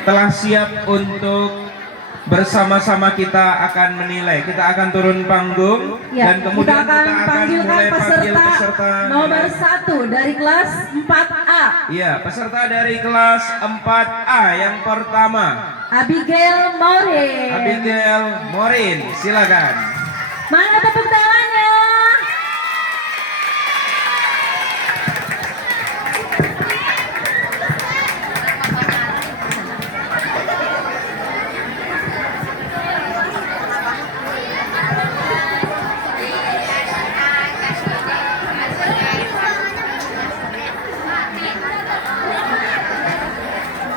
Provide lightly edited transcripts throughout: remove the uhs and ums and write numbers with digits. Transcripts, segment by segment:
telah siap untuk bersama-sama kita akan menilai. Kita akan turun panggung ya, dan kemudian kita akan panggilkan mulai panggil peserta nomor 1 dari kelas 4A. Iya, peserta dari kelas 4A yang pertama, Abigail Morin. Abigail Morin, silakan. Mana tepuk tangannya?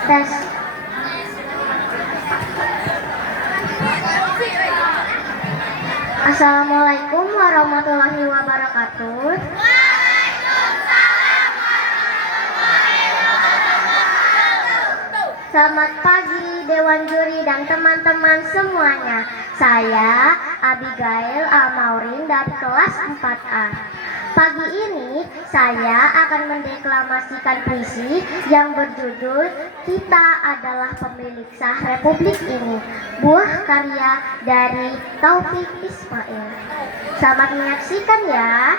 Tes. Assalamualaikum warahmatullahi wabarakatuh. Selamat pagi Dewan Juri dan teman-teman semuanya. Saya Abigail Amaurin dari kelas 4A. Pagi ini saya akan mendeklamasikan puisi yang berjudul Kita Adalah Pemilik Sah Republik Ini, buah karya dari Taufik Ismail. Selamat menyaksikan ya.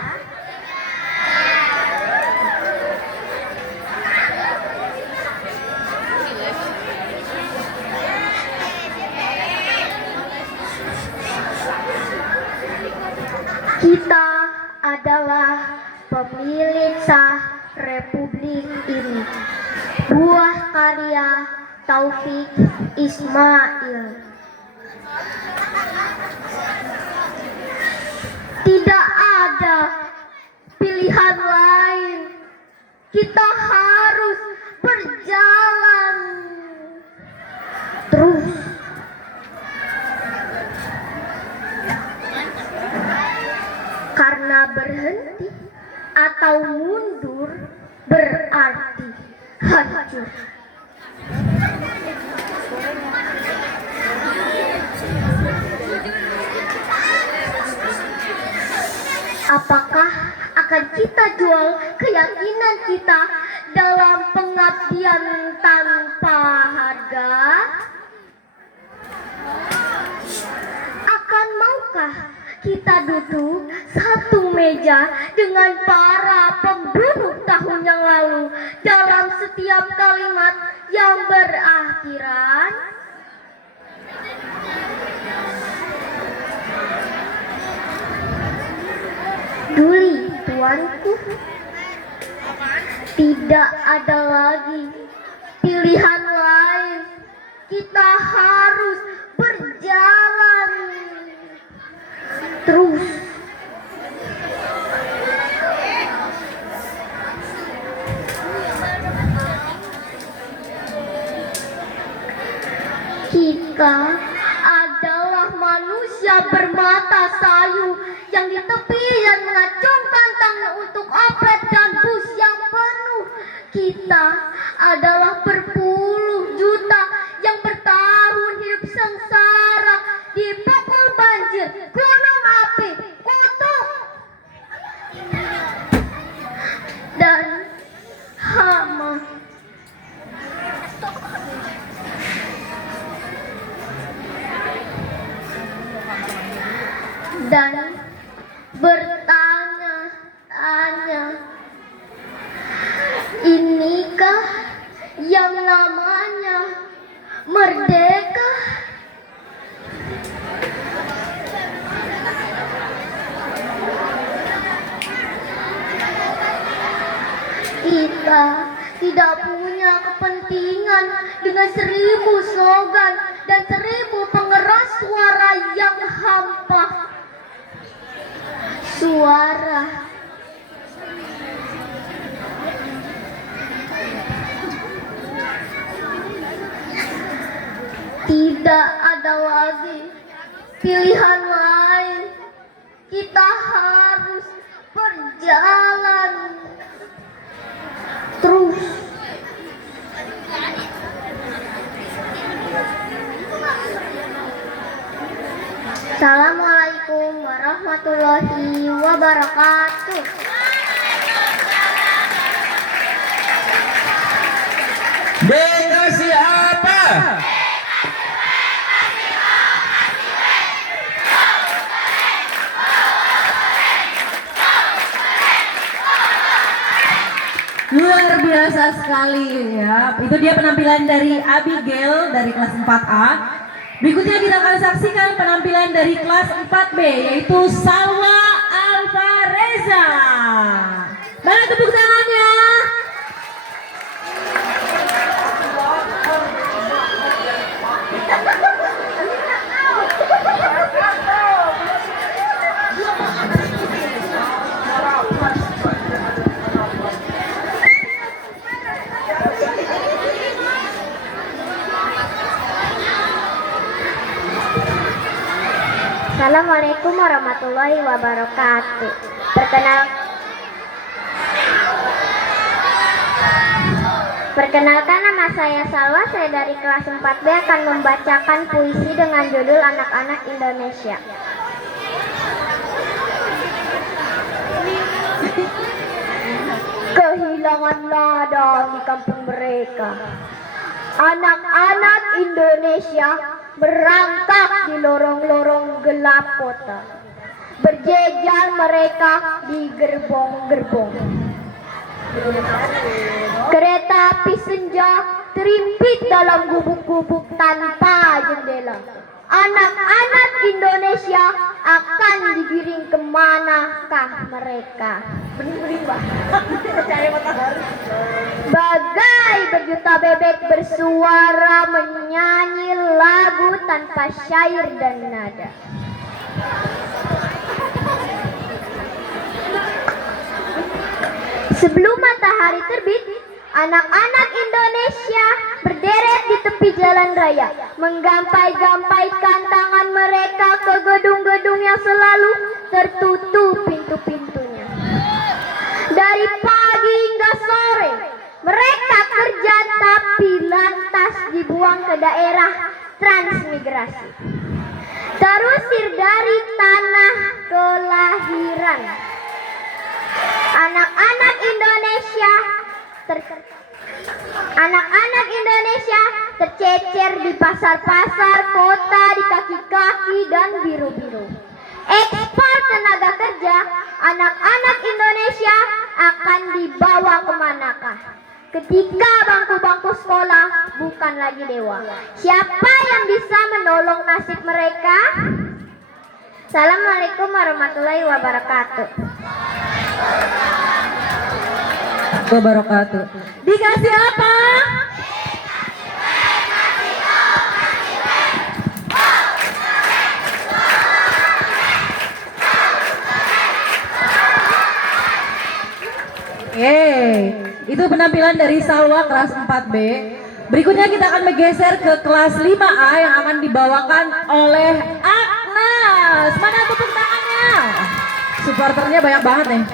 Kita adalah pemilik sah Republik ini, buah karya Taufik Ismail. Tidak ada pilihan lain, kita harus berjalan terus. Karena berhenti atau mundur berarti hancur. Apakah akan kita jual keyakinan kita dalam pengabdian tanpa harga? Akan maukah kita duduk satu meja dengan para pembunuh tahun yang lalu dalam setiap kalimat yang berakhiran? Duli, tuanku, tidak ada lagi pilihan lain. Kita harus berjalan terus. Kita adalah manusia bermata sayu yang di tepian mengacungkan tangan untuk oplet dan bus yang penuh. Kita adalah berpuluh juta yang bertahun hidup sengsara dipukul banjir, gunung api, kutuk, dan hama. Dan bertanya-tanya, inikah yang namanya merdeka? Kita tidak punya kepentingan dengan 1000 slogan dan 1000 pengeras suara yang hampa. Suara tidak ada lagi pilihan lain. Kita harus berjalan terus. Assalamualaikum warahmatullahi wabarakatuh. Beda siapa? sekali ya. Itu dia penampilan dari Abigail dari kelas 4A. Berikutnya kita akan saksikan penampilan dari kelas 4B yaitu Salwa Alvareza. Mana tepuk tangannya? Assalamualaikum warahmatullahi wabarakatuh. Perkenalkan, nama saya Salwa, saya dari kelas 4B akan membacakan puisi dengan judul Anak-anak Indonesia. Kehilangan nada di kampung mereka. Anak-anak Indonesia merangkak di lorong-lorong gelap kota. Berjejal mereka di gerbong-gerbong. Kereta api senja terimpit dalam gubuk-gubuk tanpa jendela. Anak-anak Indonesia akan digiring kemanakah mereka? Bagai berjuta bebek bersuara menyanyi lagu tanpa syair dan nada. Sebelum matahari terbit, anak-anak Indonesia berderet di tepi jalan raya, menggampai-gampaikan tangan mereka ke gedung-gedung yang selalu tertutup pintu-pintunya. Dari pagi hingga sore, mereka kerja tapi lantas dibuang ke daerah transmigrasi. Terusir dari tanah kelahiran. Anak-anak Indonesia tercecer di pasar-pasar, kota, di kaki-kaki dan biru-biru. Ekspor tenaga kerja, anak-anak Indonesia akan dibawa kemanakah? Ketika bangku-bangku sekolah bukan lagi dewa, siapa yang bisa menolong nasib mereka? Assalamualaikum warahmatullahi wabarakatuh. Wabarakatuh. Dikasih apa? Itu penampilan dari Salwa kelas 4B. Berikutnya kita akan bergeser ke kelas 5A yang akan dibawakan oleh Agnes. Mana tepuk tangannya? Supporternya banyak banget nih.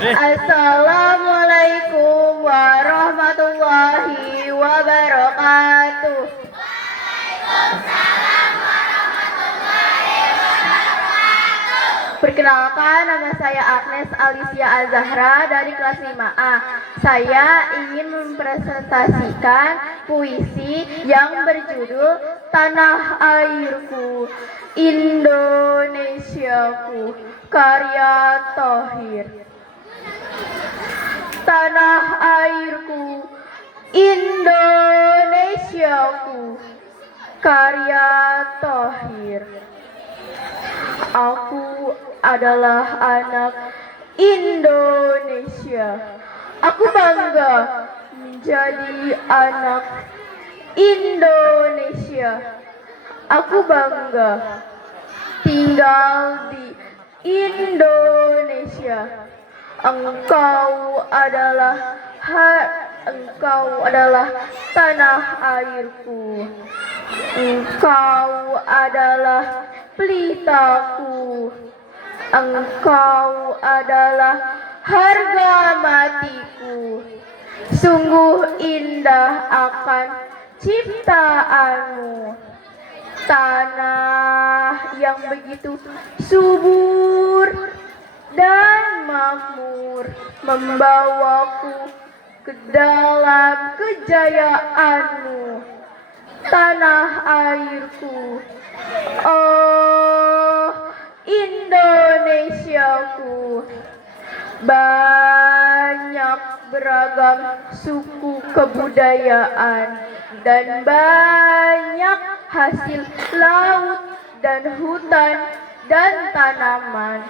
Assalamualaikum warahmatullahi wabarakatuh. Perkenalkan, nama saya Agnes Alicia Azahra dari kelas 5A. Saya ingin mempresentasikan puisi yang berjudul Tanah Airku, Indonesiaku, karya Thohir. Tanah airku, Indonesiaku, karya Thohir. Aku adalah anak Indonesia. Aku bangga menjadi anak Indonesia. Aku bangga tinggal di Indonesia. Engkau adalah tanah airku. Engkau adalah pelitaku. Engkau adalah harga matiku. Sungguh indah akan ciptaanmu. Tanah yang begitu subur dan makmur membawaku ke dalam kejayaanmu. Tanah airku, oh Indonesiaku. Banyak beragam suku kebudayaan dan banyak hasil laut dan hutan dan tanaman.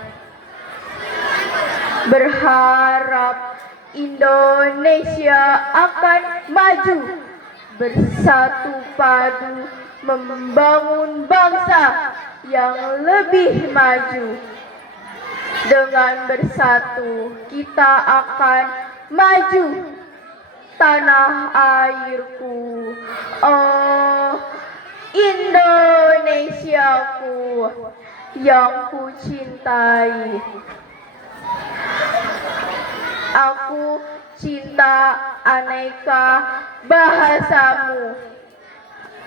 Berharap Indonesia akan maju, bersatu padu membangun bangsa yang lebih maju. Dengan bersatu kita akan maju, tanah airku, oh Indonesiaku yang ku cintai. Aku cinta aneka bahasamu.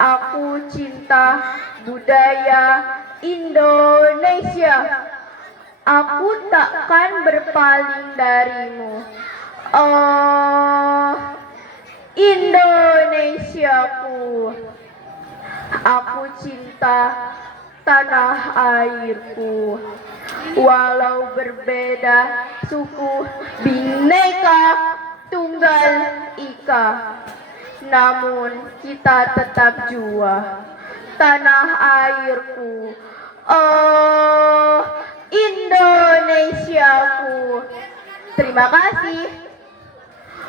Aku cinta budaya Indonesia. Aku takkan berpaling darimu, oh Indonesiaku. Aku cinta tanah airku. Walau berbeda suku, bineka tunggal ika, namun kita tetap jua. Tanah airku, oh Indonesiaku. Terima kasih.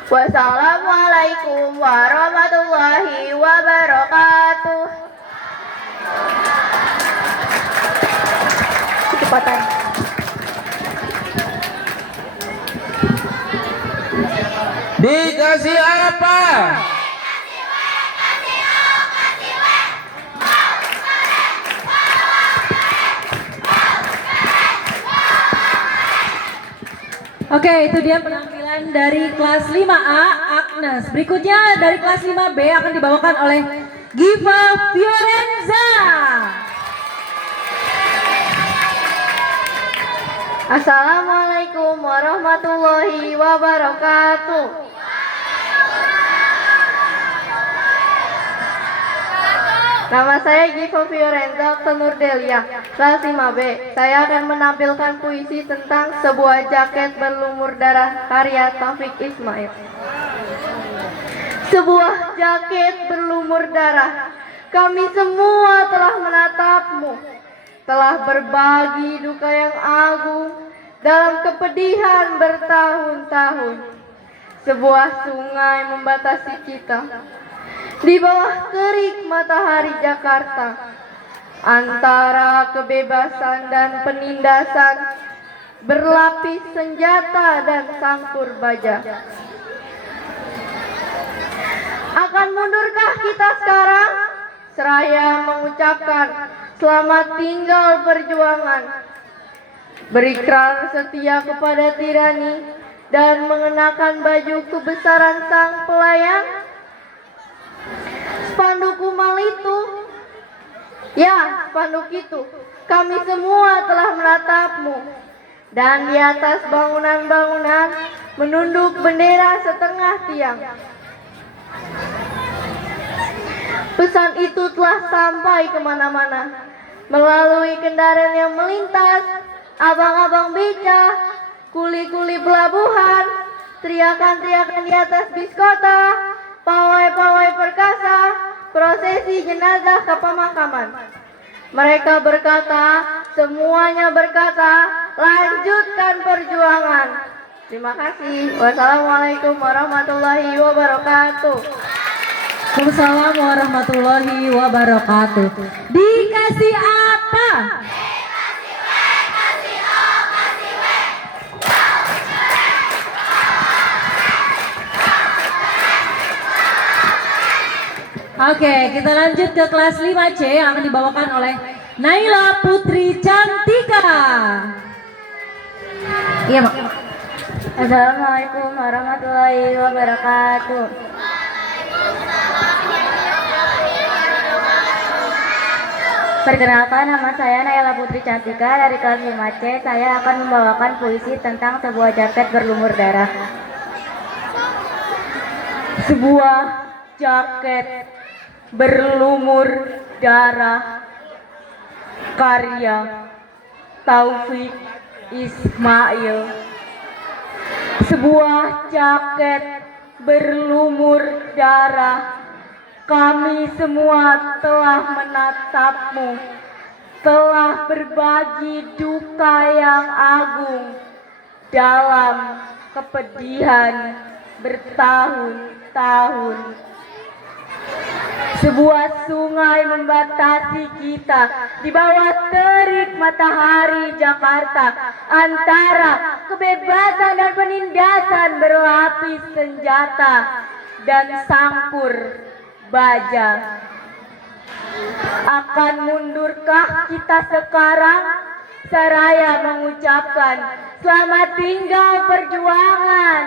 Wassalamualaikum warahmatullahi wabarakatuh. Kecepatan. Dikasih apa? Oke, itu dia penampilan dari kelas 5A Agnes. Berikutnya dari kelas 5B akan dibawakan oleh Giva Fiorenza. Assalamualaikum warahmatullahi wabarakatuh. Nama saya Giva Fiorenza Nur Delia, kelas 5B. Saya akan menampilkan puisi tentang sebuah jaket berlumur darah karya Taufik Ismail. Sebuah jaket berlumur darah, kami semua telah menatapmu, telah berbagi duka yang agung dalam kepedihan bertahun-tahun. Sebuah sungai membatasi kita di bawah terik matahari Jakarta, antara kebebasan dan penindasan, berlapis senjata dan sangkur baja. Akan mundurkah kita sekarang? Seraya mengucapkan selamat tinggal perjuangan, berikrar setia kepada tirani, dan mengenakan baju kebesaran sang pelayang. Spanduk kumal itu, ya spanduk itu, kami semua telah menatapmu, dan di atas bangunan-bangunan menunduk bendera setengah tiang. Pesan itu telah sampai kemana-mana, melalui kendaraan yang melintas, abang-abang beca, kuli-kuli pelabuhan, teriakan-teriakan di atas bis kota, pawai-pawai perkasa, prosesi jenazah ke pemakaman. Mereka berkata, semuanya berkata, lanjutkan perjuangan. Terima kasih. Wassalamualaikum warahmatullahi wabarakatuh. Waalaikumsalam warahmatullahi wabarakatuh. Dikasih apa? Oke, kita lanjut ke kelas 5C yang akan dibawakan oleh Naila Putri Cantika. Iya, Mak. Assalamualaikum warahmatullahi wabarakatuh. Perkenalkan, nama saya Naila Putri Cantika dari kelas 5C. Saya akan membawakan puisi tentang sebuah jaket berlumur darah. Sebuah jaket berlumur darah karya Taufik Ismail. Sebuah jaket berlumur darah, kami semua telah menatapmu, telah berbagi duka yang agung dalam kepedihan bertahun-tahun. Sebuah sungai membatasi kita di bawah terik matahari Jakarta, antara kebebasan dan penindasan berlapis senjata dan sangkur baja. Akan mundurkah kita sekarang? Seraya mengucapkan selamat tinggal perjuangan,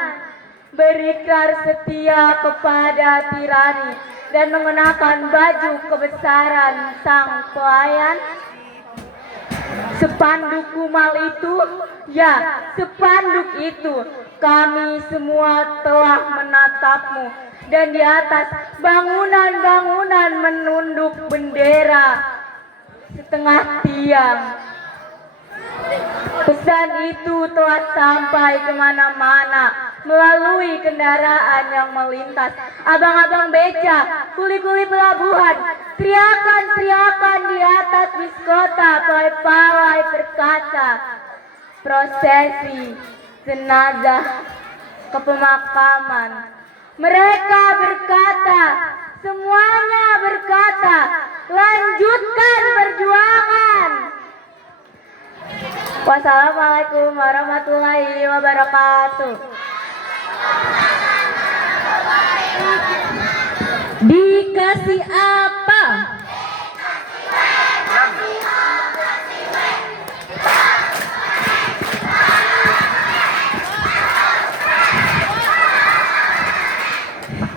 berikrar setia kepada tirani, dan mengenakan baju kebesaran sang pelayan. Spanduk kumal itu, ya spanduk itu, kami semua telah menatapmu, dan di atas bangunan-bangunan menunduk bendera setengah tiang. Pesan itu telah sampai kemana-mana melalui kendaraan yang melintas. Abang-abang beca, kuli-kuli pelabuhan, teriakan-teriakan di atas bis kota, palai-palai berkata, prosesi jenazah ke pemakaman. Mereka berkata, semuanya berkata, lanjutkan perjuangan. Wassalamualaikum warahmatullahi wabarakatuh. Dikasih apa?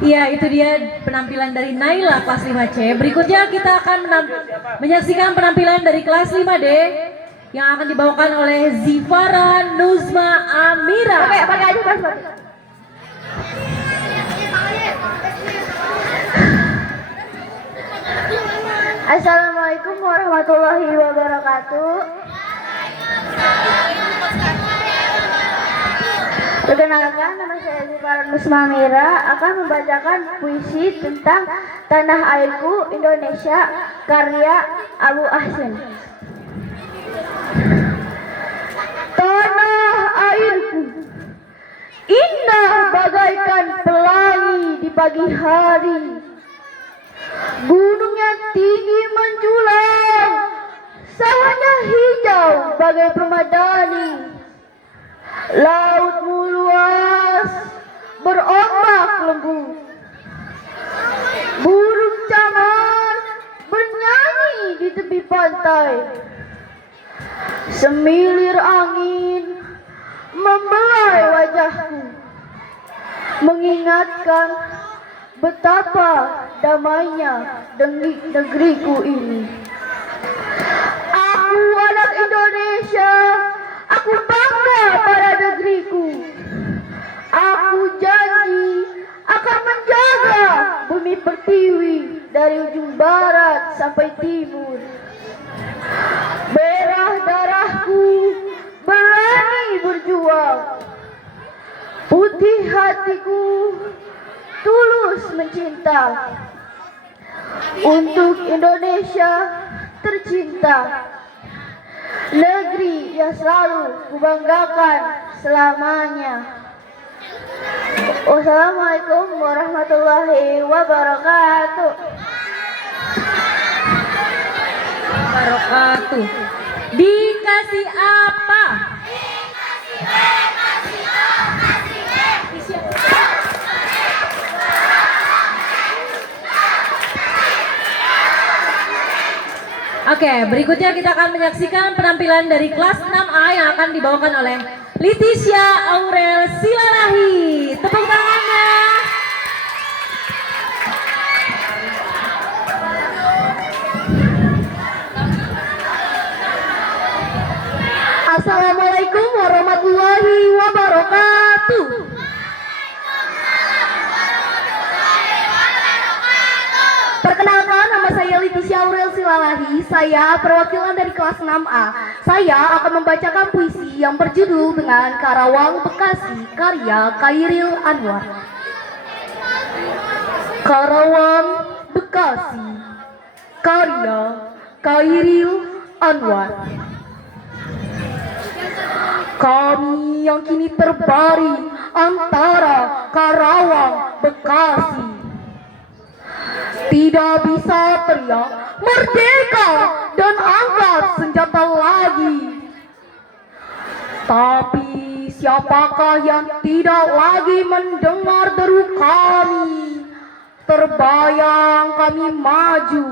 Iya, itu dia penampilan dari Naila kelas 5C. Berikutnya kita akan menyaksikan penampilan dari kelas 5D yang akan dibawakan oleh Zifara Nuzma Amira. Oke, pakai aja Mas. Assalamualaikum warahmatullahi wabarakatuh. Perkenalkan, nama saya Zifara Nuzma Amira akan membacakan puisi tentang Tanah Airku Indonesia karya Abu Ahsan. Tanah airku indah bagaikan pelangi di pagi hari. Gunungnya tinggi menjulang, sawahnya hijau bagai permadani. Lautmu luas, berombak lembut. Burung camar bernyanyi di tepi pantai. Semilir angin membelai wajahku, mengingatkan betapa damainya negeriku ini. Aku anak Indonesia, aku bangga pada negeriku. Aku janji akan menjaga bumi pertiwi dari ujung barat sampai timur. Berah darahku berani berjuang, putih hatiku tulus mencinta untuk Indonesia tercinta, negeri yang selalu kubanggakan selamanya. Wassalamualaikum warahmatullahi wabarakatuh. Wabarakatuh. Dikasih apa? Oke, berikutnya kita akan menyaksikan penampilan dari kelas 6A yang akan dibawakan oleh Leticia Aurel Silalahi. Tepuk tangannya. Assalamualaikum warahmatullahi wabarakatuh. Perkenalkan, nama saya Leticia Aurel Silalahi. Saya perwakilan dari kelas 6A. Saya akan membacakan puisi yang berjudul dengan Karawang Bekasi, karya Khairil Anwar. Karawang Bekasi, karya Khairil Anwar. Kami yang kini terbaring antara Karawang Bekasi tidak bisa teriak merdeka dan angkat senjata lagi. Tapi siapakah yang tidak lagi mendengar deru kami? Terbayang kami maju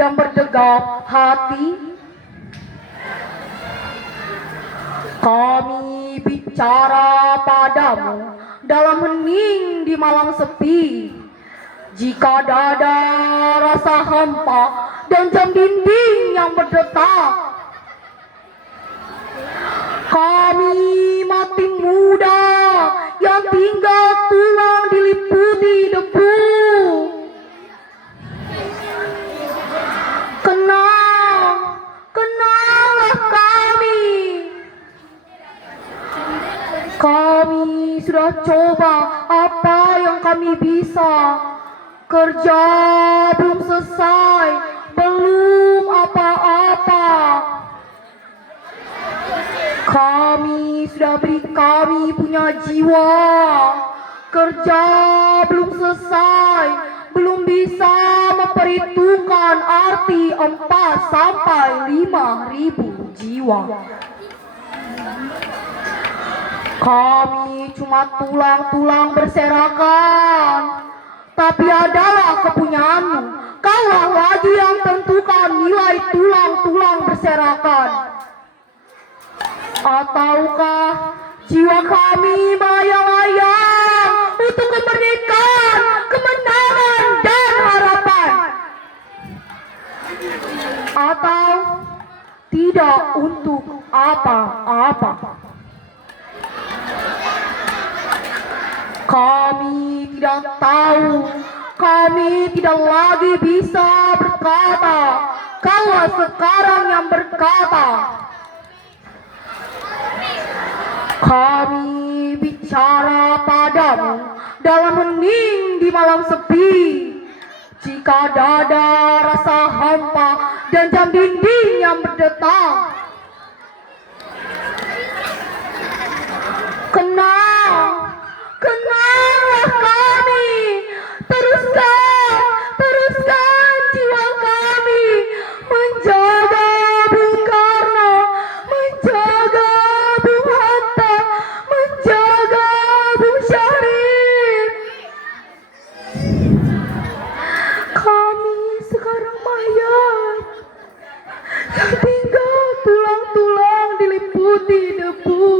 dan berdegap hati. Kami bicara padamu dalam hening di malam sepi. Jika dada rasa hampa dan jam dinding yang berdetak, kami mati muda yang tinggal tulang diliputi debu. Kenallah kami. Kami sudah coba apa yang kami bisa. Kerja belum selesai, belum apa-apa. Kami sudah beri kami punya jiwa. Kerja belum selesai, belum bisa memperhitungkan arti 4 sampai 5.000 jiwa. Kami cuma tulang-tulang berserakan. Tapi adalah kepunyaanmu. Kaulah lagi yang tentukan nilai tulang-tulang berserakan. Ataukah jiwa kami melayang-layang untuk kemerdekaan, kemenangan, dan harapan? Atau tidak untuk apa-apa? Kami tidak tahu, kami tidak lagi bisa berkata. Kaulah sekarang yang berkata. Kami bicara padamu dalam hening di malam sepi. Jika dada rasa hampa dan jam dinding yang berdetak, kenallah kami. Teruskan jiwa kami menjaga Bung Karno, menjaga Bung Hatta, menjaga Bung Syarif. Kami sekarang mayat yang tinggal tulang-tulang diliputi debu.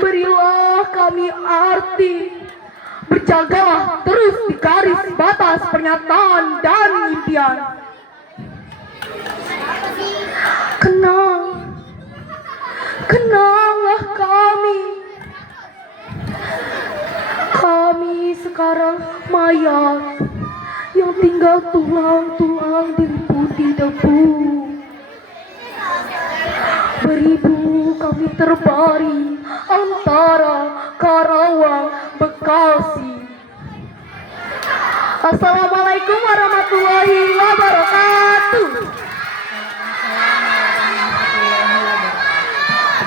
Berilah kami arti. Berjagalah terus di garis batas pernyataan dan impian. Kenallah kami. Kami sekarang mayat yang tinggal tulang-tulang diliputi debu. Beribu kami terbaring antara Karawang Bekasi. Assalamualaikum warahmatullahi wabarakatuh.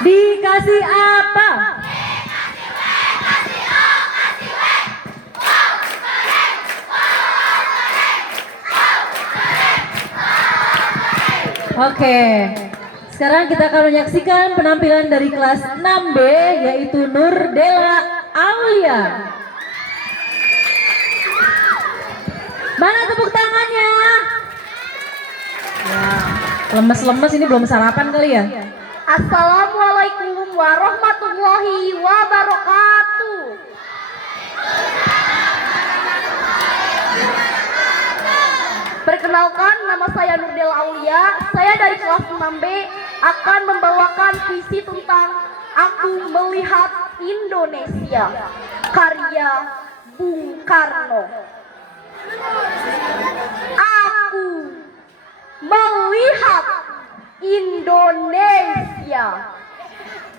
Dikasih apa? Oke. Sekarang kita akan menyaksikan penampilan dari kelas 6B yaitu Nurdela Aulia. Mana tepuk tangannya? Ya, lemes-lemes ini belum sarapan kali ya? Assalamualaikum warahmatullahi wabarakatuh. Perkenalkan, nama saya Nurdela Aulia. Saya dari kelas 6B akan membawakan puisi tentang Aku Melihat Indonesia, karya Bung Karno. Aku melihat Indonesia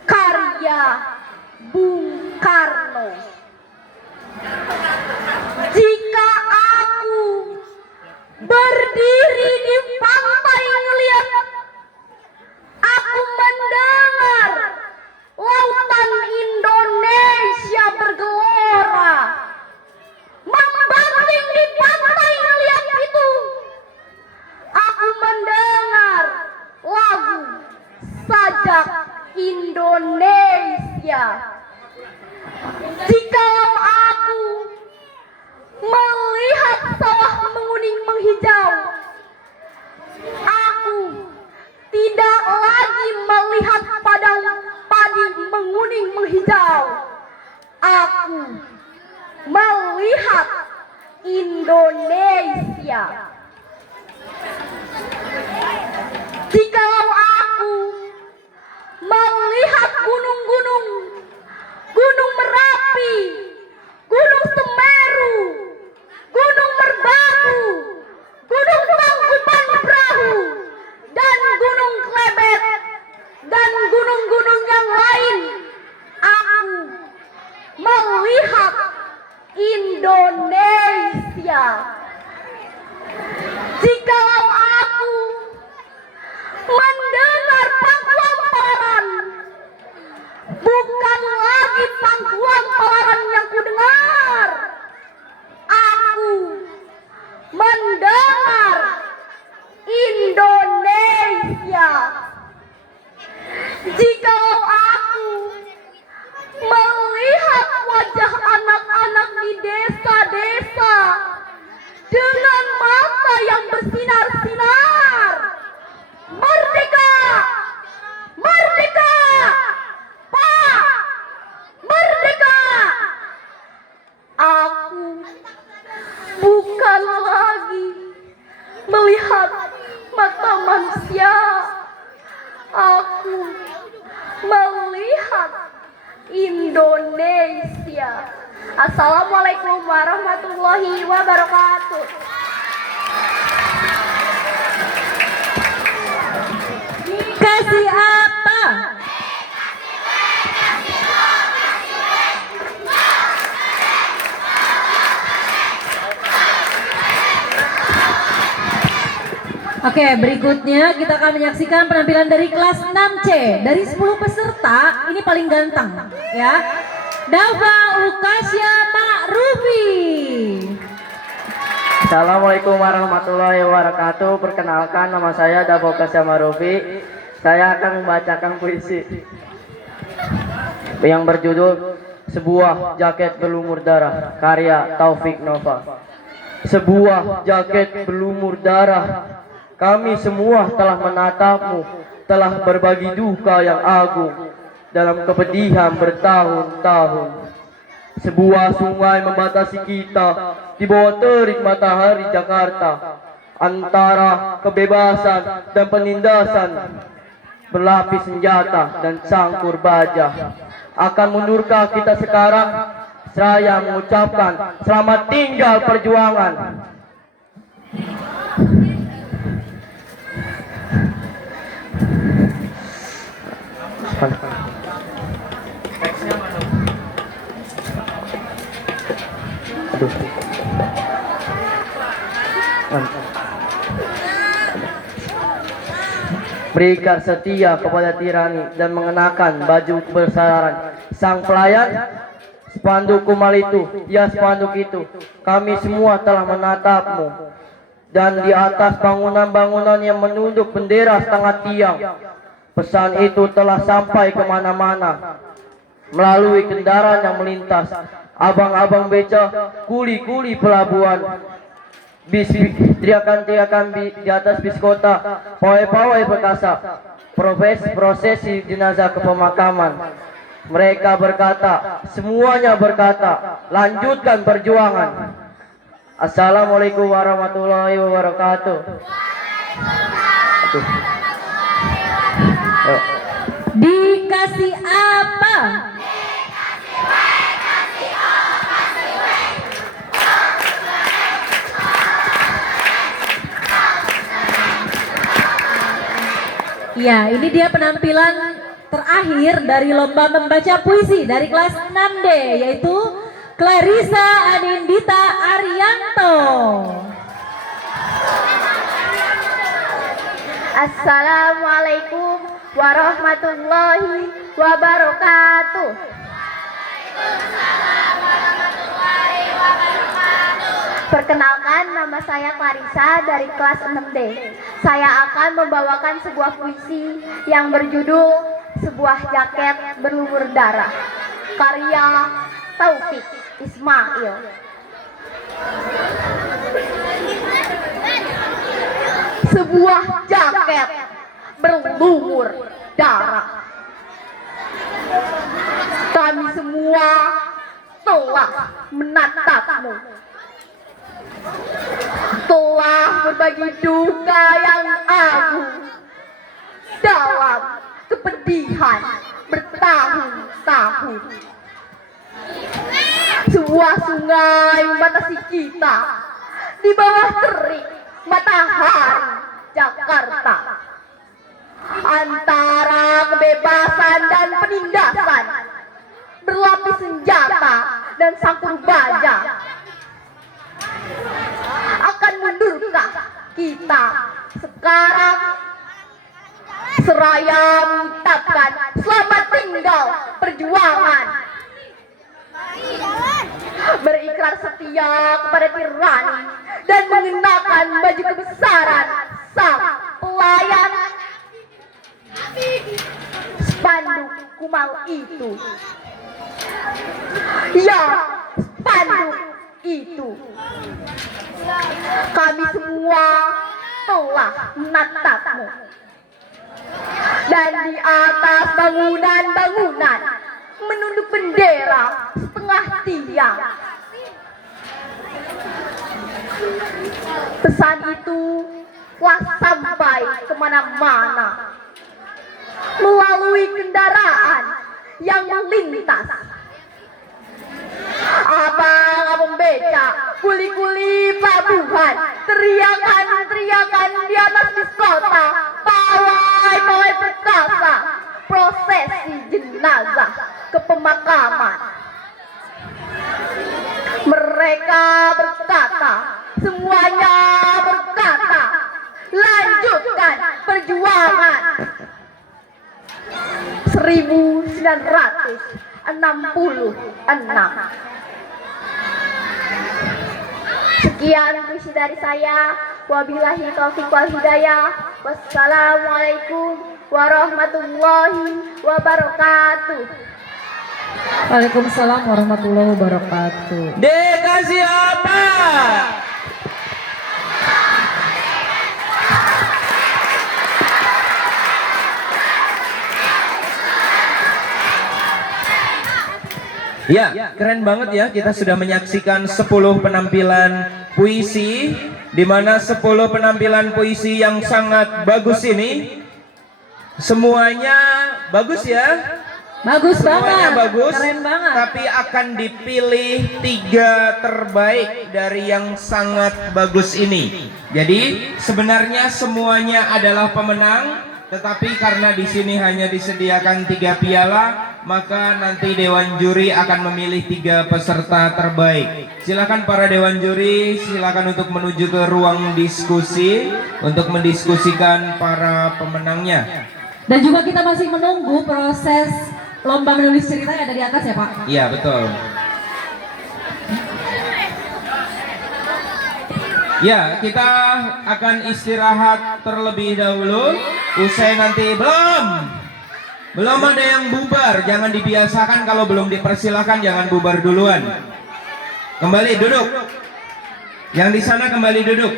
karya Bung Karno. Jika aku berdiri di pantai ngeliat, aku mendengar lautan Indonesia bergelora. Membanting di pantai ngeliat itu, aku mendengar lagu Sajak Indonesia. Jikalau aku melihat sawah menguning menghijau, aku tidak lagi melihat padang padi menguning menghijau. Aku melihat Indonesia. Jikalau aku melihat gunung-gunung, Gunung Merapi, Gunung Semeru, Gunung Merbabu, Gunung Tangkuban Perahu, dan Gunung Klebet, dan gunung-gunung yang lain, aku melihat Indonesia. Jikalau aku mendengar pangkuan palaran, bukan lagi pangkuan palaran yang kudengar, aku mendengar Indonesia. Jikalau aku melihat wajah anak-anak di desa-desa dengan mata yang bersinar-sinar, merdeka, merdeka, Pak, merdeka. Aku bukan lagi melihat mata manusia, aku melihat Indonesia. Assalamualaikum warahmatullahi wabarakatuh. Kasih apa? Oke, berikutnya kita akan menyaksikan penampilan dari kelas 6C. Dari 10 peserta, ini paling ganteng ya. Dava Lukasya Ma'rufi. Assalamualaikum warahmatullahi wabarakatuh. Perkenalkan, nama saya Dava Lukasya Ma'rufi. Saya akan membacakan puisi yang berjudul Sebuah Jaket Berlumur Darah, karya Taufik Nova. Sebuah jaket berlumur darah, kami semua telah menatapmu, telah berbagi duka yang agung dalam kepedihan bertahun-tahun. Sebuah sungai membatasi kita di bawah terik matahari Jakarta, antara kebebasan dan penindasan, berlapis senjata dan cangkur baja. Akan mundurkah kita sekarang? Saya mengucapkan selamat tinggal perjuangan. Berikan setia kepada tirani dan mengenakan baju kebesaran. Sang pelayan, spanduk kumal itu, ya spanduk itu, kami semua telah menatapmu. Dan di atas bangunan-bangunan yang menunduk bendera setengah tiang, pesan itu telah sampai kemana-mana. Melalui kendaraan yang melintas, abang-abang beca, kuli-kuli pelabuhan, bis, teriakan-teriakan di atas bis kota, pawai-pawai perkasa, prosesi jenazah ke pemakaman. Mereka berkata, semuanya berkata, lanjutkan perjuangan. Assalamualaikum warahmatullahi wabarakatuh. Dikasih apa? Ya, ini dia penampilan terakhir dari lomba membaca puisi dari kelas 6D, yaitu Clarissa Anindita Arianto. Assalamualaikum warahmatullahi wabarakatuh. Perkenalkan, nama saya Clarissa dari kelas 6D. Saya akan membawakan sebuah puisi yang berjudul Sebuah Jaket Berlumur Darah, karya Taufik Ismail. Sebuah jaket berlumur darah. Kami semua telah menatapmu, telah berbagi duka yang agung dalam kepedihan bertahun-tahun. Sebuah sungai membatasi kita di bawah terik matahari Jakarta, antara kebebasan dan penindasan, berlapis senjata dan sangkur baja. Akan mundurkah kita sekarang seraya mengucapkan selamat tinggal perjuangan, berikrar setia kepada tirani dan mengenakan baju kebesaran sang pelayan? Spanduk kumal itu, ya, spanduk itu, kami semua telah menatapmu, dan di atas bangunan-bangunan menunduk bendera setengah tiang. Pesan itu telah sampai kemana-mana melalui kendaraan yang melintas. Abang-abang becak, kuli-kuli pelabuhan, teriakan-teriakan di atas bis kota, pawai-pawai perkasa, prosesi jenazah ke pemakaman. Mereka berkata, semuanya berkata, lanjutkan perjuangan. 1966. Sekian puisi dari saya. Wabillahi taufiq wal hidayah. Wassalamualaikum warahmatullahi wabarakatuh. Waalaikumsalam warahmatullahi wabarakatuh. Dikasih apa? Ya, keren banget ya. Kita sudah menyaksikan 10 penampilan puisi, di mana 10 penampilan puisi yang sangat bagus ini. Semuanya bagus ya. Bagus Semuanya banget, bagus, keren banget. tapi akan dipilih 3 terbaik dari yang sangat bagus ini. Jadi sebenarnya semuanya adalah pemenang, tetapi karena di sini hanya disediakan 3 piala, maka nanti Dewan Juri akan memilih 3 peserta terbaik. Silakan para Dewan Juri, silakan untuk menuju ke ruang diskusi untuk mendiskusikan para pemenangnya. Dan juga kita masih menunggu proses lomba menulis cerita yang ada di atas ya Pak. Iya betul. Ya, kita akan istirahat terlebih dahulu. Usai nanti belum ada yang bubar. Jangan dibiasakan kalau belum dipersilakan jangan bubar duluan. Kembali duduk. Yang di sana kembali duduk.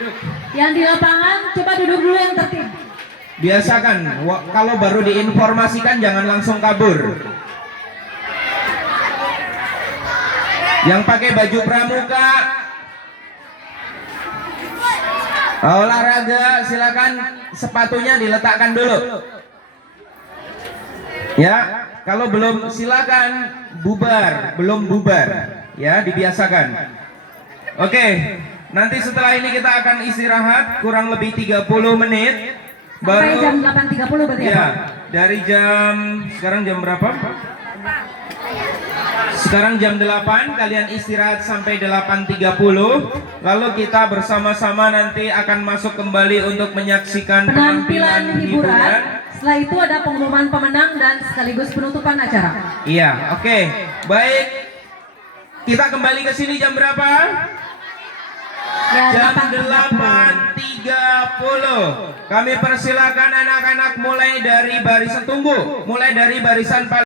Yang di lapangan coba duduk dulu yang tertib. Biasakan kalau baru diinformasikan jangan langsung kabur. Yang pakai baju pramuka olahraga silakan sepatunya diletakkan dulu. Ya, kalau belum silakan bubar, belum bubar. Ya, dibiasakan. Oke, nanti setelah ini kita akan istirahat kurang lebih 30 menit. Sampai jam 8.30 berarti ya, Ya, Pak? dari sekarang jam berapa? Sekarang jam 8, kalian istirahat sampai 8.30. Lalu kita bersama-sama nanti akan masuk kembali untuk menyaksikan Penampilan hiburan. Setelah itu ada pengumuman pemenang dan sekaligus penutupan acara. Iya, oke. Baik. Kita kembali ke sini jam berapa? Ya, Jam 8.30. 8.30. Kami persilakan anak-anak mulai dari barisan, tunggu. Mulai dari barisan paling